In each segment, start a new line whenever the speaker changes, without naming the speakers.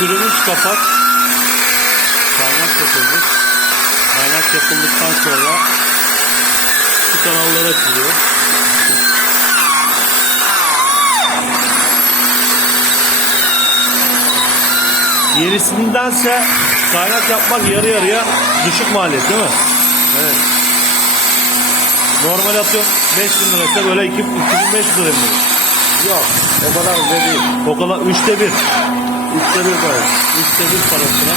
çürümüş kapak kaynak yapılmış. Kaynak yapıldıktan sonra şu kanallar açılıyor. Yenisindense kaynak yapmak yarı yarıya düşük maliyet değil mi? Evet. Normal atıyorum 5 bin liraysa böyle 2 2500 lira mı?
Yok. O kadar güzel değil.
O kadar üçte bir.
Üçte bir kadar.
Üçte bir parasına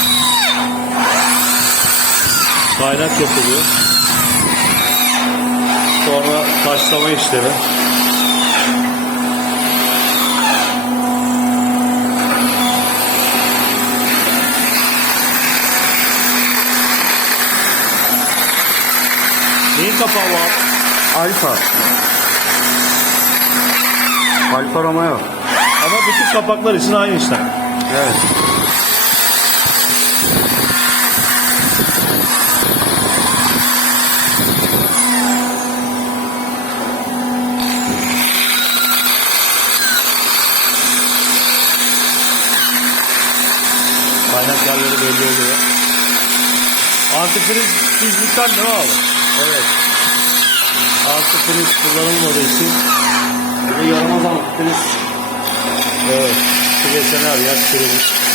kaynak yapılıyor. Sonra taşlama işlemi. Neyin kapağı var?
Alfa. Alfa Romeo.
Ama bütün kapaklar için aynı işlem.
Evet.
Kaynak yerleri belli oluyor. Antifriz bizlikten ne abi?
Evet.
Antifriz kullanılmadığı için
Bir yarım tutunuz.
evet. Her yer çürümüş.